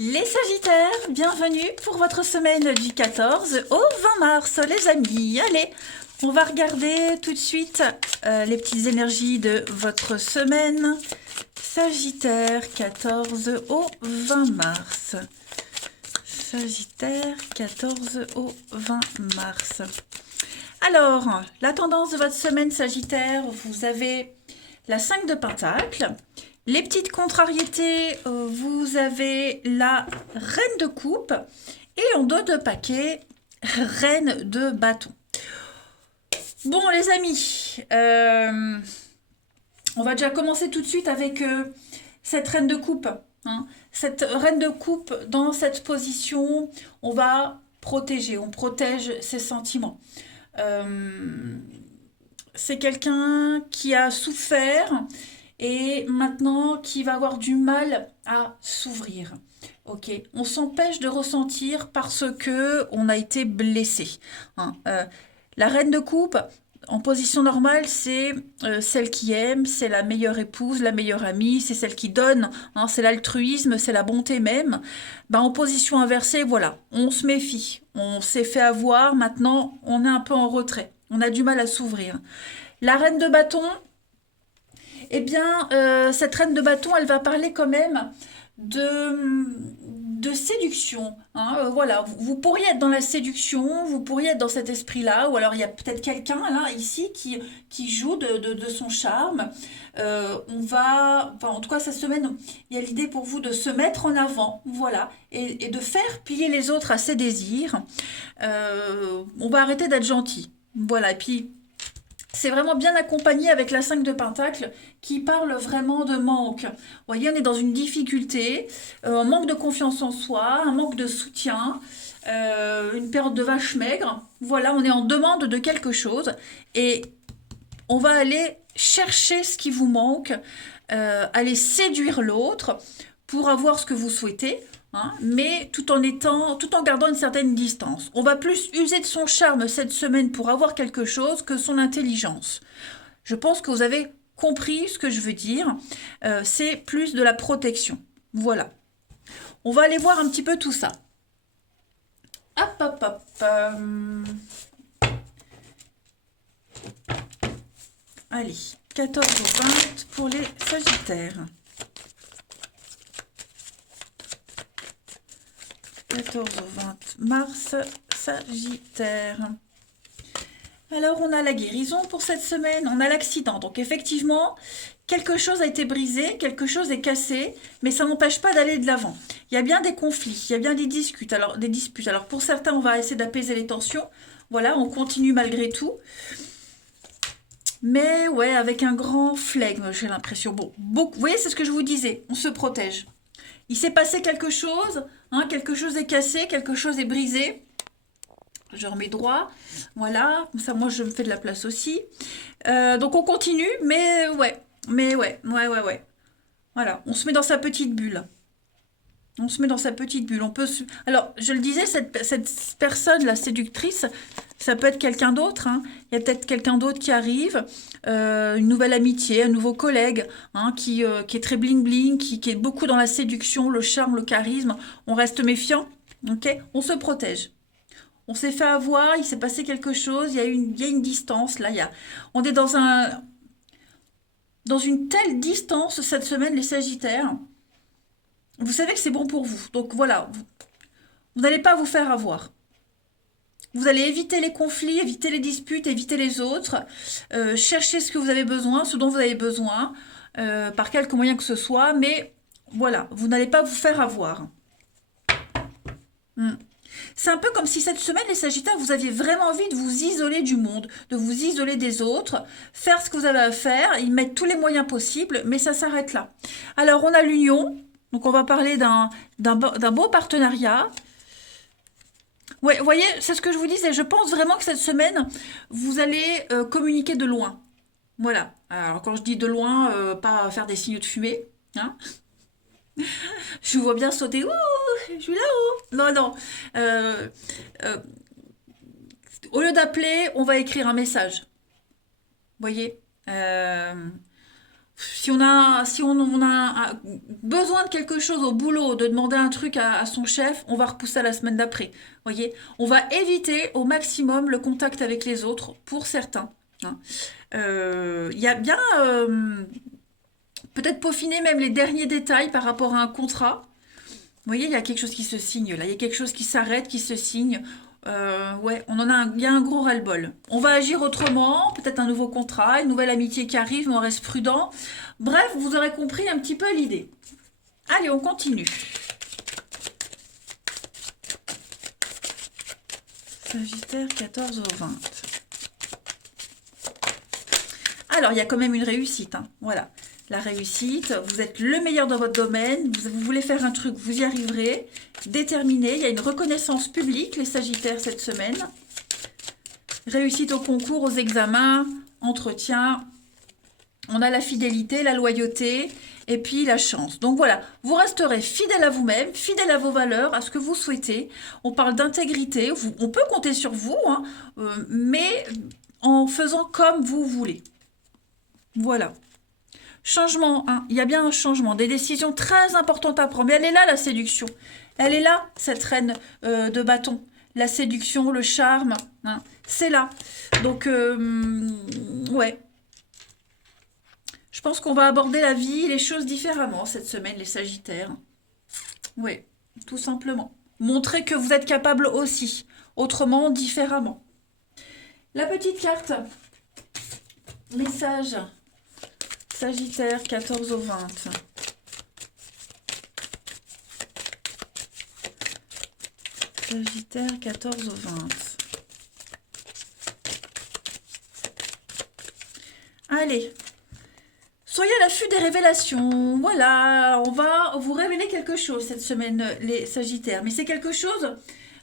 Les Sagittaires, bienvenue pour votre semaine du 14 au 20 mars, les amis. Allez, on va regarder tout de suite les petites énergies de votre semaine. Sagittaire, 14 au 20 mars. Sagittaire, 14 au 20 mars. Alors, la tendance de votre semaine Sagittaire, vous avez la 5 de Pentacles. Les petites contrariétés, vous avez la Reine de Coupe et en dos de paquet, Reine de Bâton. Bon les amis, on va déjà commencer tout de suite avec cette Reine de Coupe. Hein. Cette Reine de Coupe, dans cette position, on va protéger, on protège ses sentiments. C'est quelqu'un qui a souffert et maintenant qui va avoir du mal à s'ouvrir. Ok, on s'empêche de ressentir parce que on a été blessé. Hein. La reine de coupe, en position normale, c'est celle qui aime, c'est la meilleure épouse, la meilleure amie, c'est celle qui donne, hein, c'est l'altruisme, c'est la bonté même. Ben, en position inversée, voilà, on se méfie, on s'est fait avoir, maintenant on est un peu en retrait, on a du mal à s'ouvrir. La reine de bâton, eh bien, cette reine de bâton, elle va parler quand même de séduction. Hein. Voilà, vous pourriez être dans la séduction, vous pourriez être dans cet esprit-là, ou alors il y a peut-être quelqu'un là, ici, qui joue de son charme. Enfin, en tout cas, cette semaine, il y a l'idée pour vous de se mettre en avant, voilà, et de faire plier les autres à ses désirs. On va arrêter d'être gentil. Voilà, et puis c'est vraiment bien accompagné avec la 5 de Pentacle qui parle vraiment de manque. Vous voyez, on est dans une difficulté, un manque de confiance en soi, un manque de soutien, une période de vache maigre. Voilà, on est en demande de quelque chose et on va aller chercher ce qui vous manque, aller séduire l'autre pour avoir ce que vous souhaitez. Hein, mais tout en gardant une certaine distance. On va plus user de son charme cette semaine pour avoir quelque chose que son intelligence. Je pense que vous avez compris ce que je veux dire. C'est plus de la protection. Voilà. On va aller voir un petit peu tout ça. Hop, hop, hop. Allez, 14 au 20 pour les Sagittaires. 14 au 20 mars, Sagittaire. Alors, on a la guérison pour cette semaine, on a l'accident. Donc, effectivement, quelque chose a été brisé, quelque chose est cassé, mais ça n'empêche pas d'aller de l'avant. Il y a bien des conflits, il y a bien des disputes. Alors, pour certains, on va essayer d'apaiser les tensions. Voilà, on continue malgré tout. Mais ouais, avec un grand flegme, j'ai l'impression. Bon, beaucoup, vous voyez, c'est ce que je vous disais, on se protège. Il s'est passé quelque chose, hein, quelque chose est cassé, quelque chose est brisé. Je remets droit, voilà, comme ça moi je me fais de la place aussi. Donc on continue, mais ouais. Voilà, on se met dans sa petite bulle. On se met dans sa petite bulle. Alors, je le disais, cette personne, la séductrice, ça peut être quelqu'un d'autre. Hein. Il y a peut-être quelqu'un d'autre qui arrive, une nouvelle amitié, un nouveau collègue hein, qui est très bling-bling, qui est beaucoup dans la séduction, le charme, le charisme. On reste méfiant, ok? On se protège. On s'est fait avoir, il s'est passé quelque chose, il y a une distance. Là, on est dans une telle distance cette semaine, les Sagittaires. Vous savez que c'est bon pour vous. Donc voilà, vous n'allez pas vous faire avoir. Vous allez éviter les conflits, éviter les disputes, éviter les autres. Chercher ce que vous avez besoin, ce dont vous avez besoin, par quelque moyen que ce soit. Mais voilà, vous n'allez pas vous faire avoir. Hmm. C'est un peu comme si cette semaine, les Sagittaires, vous aviez vraiment envie de vous isoler du monde, de vous isoler des autres, faire ce que vous avez à faire, y mettre tous les moyens possibles, mais ça s'arrête là. Alors, on a l'union, donc on va parler d'un beau partenariat. Ouais, vous voyez, c'est ce que je vous disais, je pense vraiment que cette semaine, vous allez communiquer de loin. Voilà. Alors, quand je dis de loin, pas faire des signaux de fumée, hein. Je vous vois bien sauter. Ouh, je suis là-haut. Non, non. Euh, euh, Au lieu d'appeler, on va écrire un message. Vous voyez Si on a besoin de quelque chose au boulot, de demander un truc à son chef, on va repousser à la semaine d'après. Voyez, on va éviter au maximum le contact avec les autres pour certains, hein. Il y a bien peut-être peaufiner même les derniers détails par rapport à un contrat. Vous voyez, il y a quelque chose qui se signe là, il y a quelque chose qui s'arrête, qui se signe. Ouais, il y a un gros ras-le-bol. On va agir autrement, peut-être un nouveau contrat, une nouvelle amitié qui arrive, mais on reste prudent. Bref, vous aurez compris un petit peu l'idée. Allez, on continue. Sagittaire 14 au 20. Alors, il y a quand même une réussite, hein. Voilà, la réussite, vous êtes le meilleur dans votre domaine, vous voulez faire un truc, vous y arriverez, déterminé, il y a une reconnaissance publique, les Sagittaires, cette semaine. Réussite au concours, aux examens, entretien, on a la fidélité, la loyauté, et puis la chance. Donc voilà, vous resterez fidèle à vous-même, fidèle à vos valeurs, à ce que vous souhaitez. On parle d'intégrité, on peut compter sur vous, hein, mais en faisant comme vous voulez. Voilà. Changement, hein. Il y a bien un changement, des décisions très importantes à prendre. Mais elle est là, la séduction. Elle est là, cette reine de bâton. La séduction, le charme, hein. C'est là. Donc, ouais. Je pense qu'on va aborder la vie, les choses différemment cette semaine, les Sagittaires. Oui, tout simplement. Montrez que vous êtes capable aussi, autrement, différemment. La petite carte. Message. Sagittaire 14 au 20. Sagittaire 14 au 20. Allez. Soyez à l'affût des révélations. Voilà, on va vous révéler quelque chose cette semaine, les Sagittaires. Mais c'est quelque chose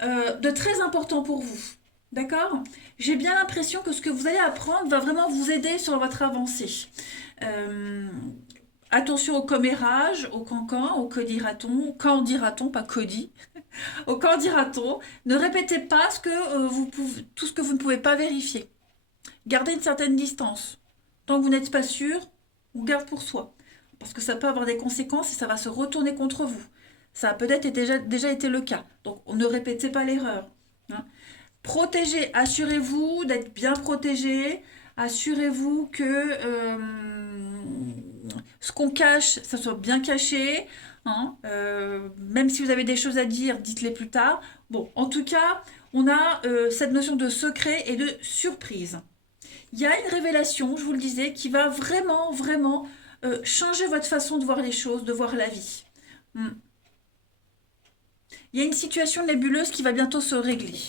de très important pour vous. D'accord? J'ai bien l'impression que ce que vous allez apprendre va vraiment vous aider sur votre avancée. Attention au commérage, au cancan, au que dira-t-on, quand dira-t-on, pas codi, au quand dira-t-on. Ne répétez pas tout ce que vous ne pouvez pas vérifier. Gardez une certaine distance. Tant que vous n'êtes pas sûr, on garde pour soi. Parce que ça peut avoir des conséquences et ça va se retourner contre vous. Ça a peut-être déjà été le cas. Donc ne répétez pas l'erreur, hein. Protégez, assurez-vous d'être bien protégé. Assurez-vous que ce qu'on cache, ça soit bien caché, hein. Même si vous avez des choses à dire, dites-les plus tard. Bon, en tout cas, on a cette notion de secret et de surprise. Il y a une révélation, je vous le disais, qui va vraiment, vraiment changer votre façon de voir les choses, de voir la vie. Il y a une situation nébuleuse qui va bientôt se régler.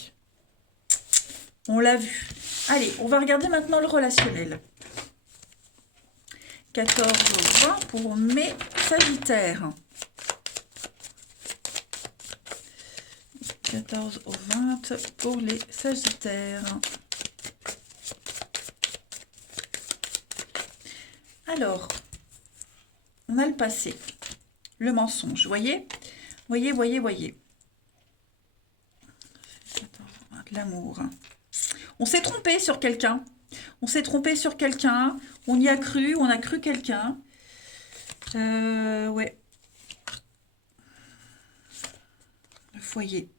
On l'a vu. Allez, on va regarder maintenant le relationnel. 14 au 20 pour mes Sagittaires. 14 au 20 pour les Sagittaires. Alors, on a le passé, le mensonge, voyez? Voyez. L'amour. On s'est trompé sur quelqu'un. On y a cru, on a cru quelqu'un. Ouais. Le foyer.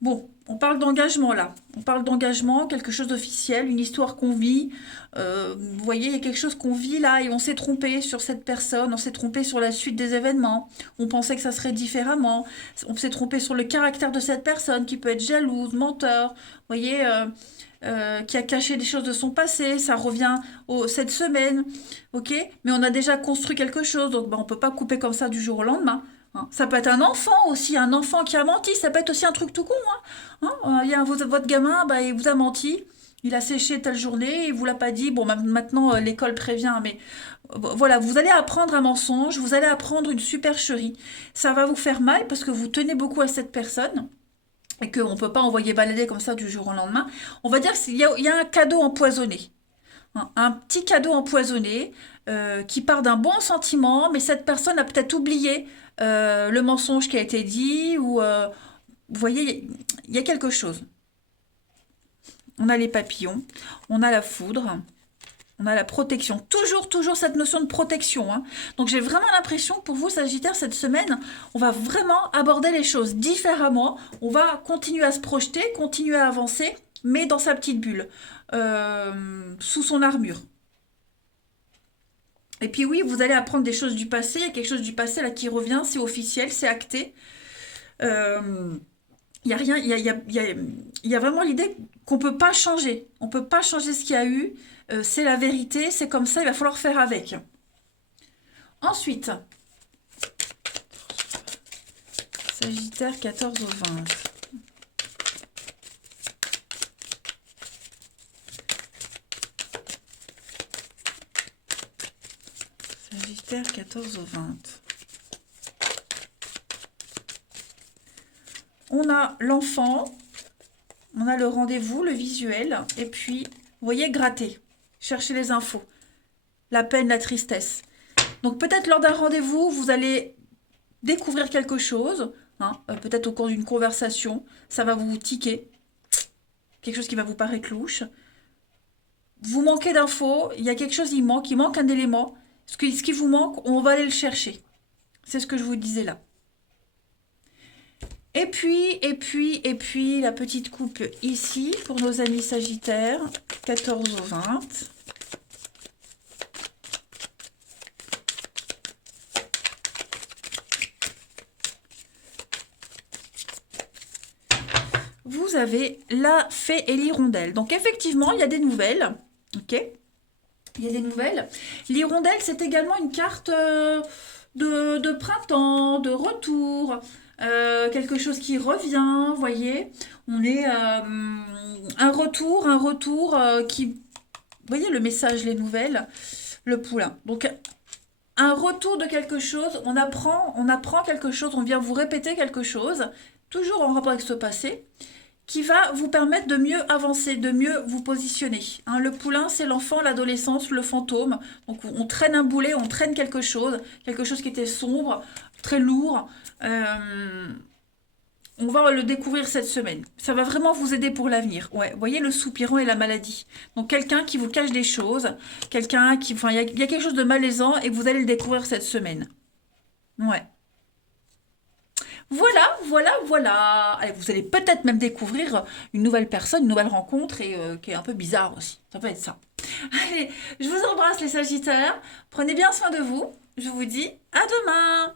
Bon, on parle d'engagement là. On parle d'engagement, quelque chose d'officiel, une histoire qu'on vit. Vous voyez, il y a quelque chose qu'on vit là et on s'est trompé sur cette personne, on s'est trompé sur la suite des événements. On pensait que ça serait différemment. On s'est trompé sur le caractère de cette personne qui peut être jalouse, menteur. Vous voyez, qui a caché des choses de son passé. Ça revient cette semaine. Ok? Mais on a déjà construit quelque chose, donc on ne peut pas couper comme ça du jour au lendemain. Hein. Ça peut être un enfant aussi, un enfant qui a menti, ça peut être aussi un truc tout con. Il y a votre gamin, il vous a menti, il a séché telle journée, il vous l'a pas dit. Bon, maintenant l'école prévient, mais voilà, vous allez apprendre un mensonge, vous allez apprendre une supercherie. Ça va vous faire mal parce que vous tenez beaucoup à cette personne et qu'on ne peut pas envoyer balader comme ça du jour au lendemain. On va dire qu'il y a un cadeau empoisonné. Un petit cadeau empoisonné qui part d'un bon sentiment, mais cette personne a peut-être oublié le mensonge qui a été dit, ou vous voyez, il y a quelque chose. On a les papillons, on a la foudre, On a la protection. Toujours cette notion de protection, hein. Donc j'ai vraiment l'impression que pour vous, Sagittaire, cette semaine, on va vraiment aborder les choses différemment. On va continuer à se projeter, continuer à avancer, mais dans sa petite bulle, sous son armure. Et puis oui, vous allez apprendre des choses du passé. Il y a quelque chose du passé là qui revient, c'est officiel, c'est acté. Il y a rien, il y a vraiment l'idée qu'on peut pas changer. On peut pas changer ce qu'il y a eu. C'est la vérité, c'est comme ça, il va falloir faire avec. Ensuite, Sagittaire 14 au 20. Sagittaire 14 au 20. On a l'enfant, on a le rendez-vous, le visuel, et puis, vous voyez, gratter, chercher les infos, la peine, la tristesse. Donc peut-être lors d'un rendez-vous, vous allez découvrir quelque chose, hein, peut-être au cours d'une conversation, ça va vous tiquer, quelque chose qui va vous paraître louche. Vous manquez d'infos, il y a quelque chose, il manque un élément. Ce qui vous manque, on va aller le chercher. C'est ce que je vous disais là. Et puis, la petite coupe ici, pour nos amis Sagittaires, 14 au 20. Vous avez la fée et l'hirondelle. Donc effectivement, il y a des nouvelles. Ok, il y a des nouvelles. L'hirondelle, c'est également une carte de printemps, de retour. Quelque chose qui revient, vous voyez. On est un retour qui... Vous voyez le message, les nouvelles, le poulain. Donc un retour de quelque chose, on apprend quelque chose, on vient vous répéter quelque chose, toujours en rapport avec ce passé, qui va vous permettre de mieux avancer, de mieux vous positionner. Hein, le poulain, c'est l'enfant, l'adolescence, le fantôme. Donc on traîne un boulet, on traîne quelque chose qui était sombre, très lourd. On va le découvrir cette semaine. Ça va vraiment vous aider pour l'avenir. Ouais, vous voyez le soupirant et la maladie. Donc quelqu'un qui vous cache des choses, quelqu'un qui... Enfin, il y a quelque chose de malaisant et vous allez le découvrir cette semaine. Ouais. Voilà. Allez, vous allez peut-être même découvrir une nouvelle personne, une nouvelle rencontre et qui est un peu bizarre aussi. Ça peut être ça. Allez, je vous embrasse les Sagittaires. Prenez bien soin de vous. Je vous dis à demain.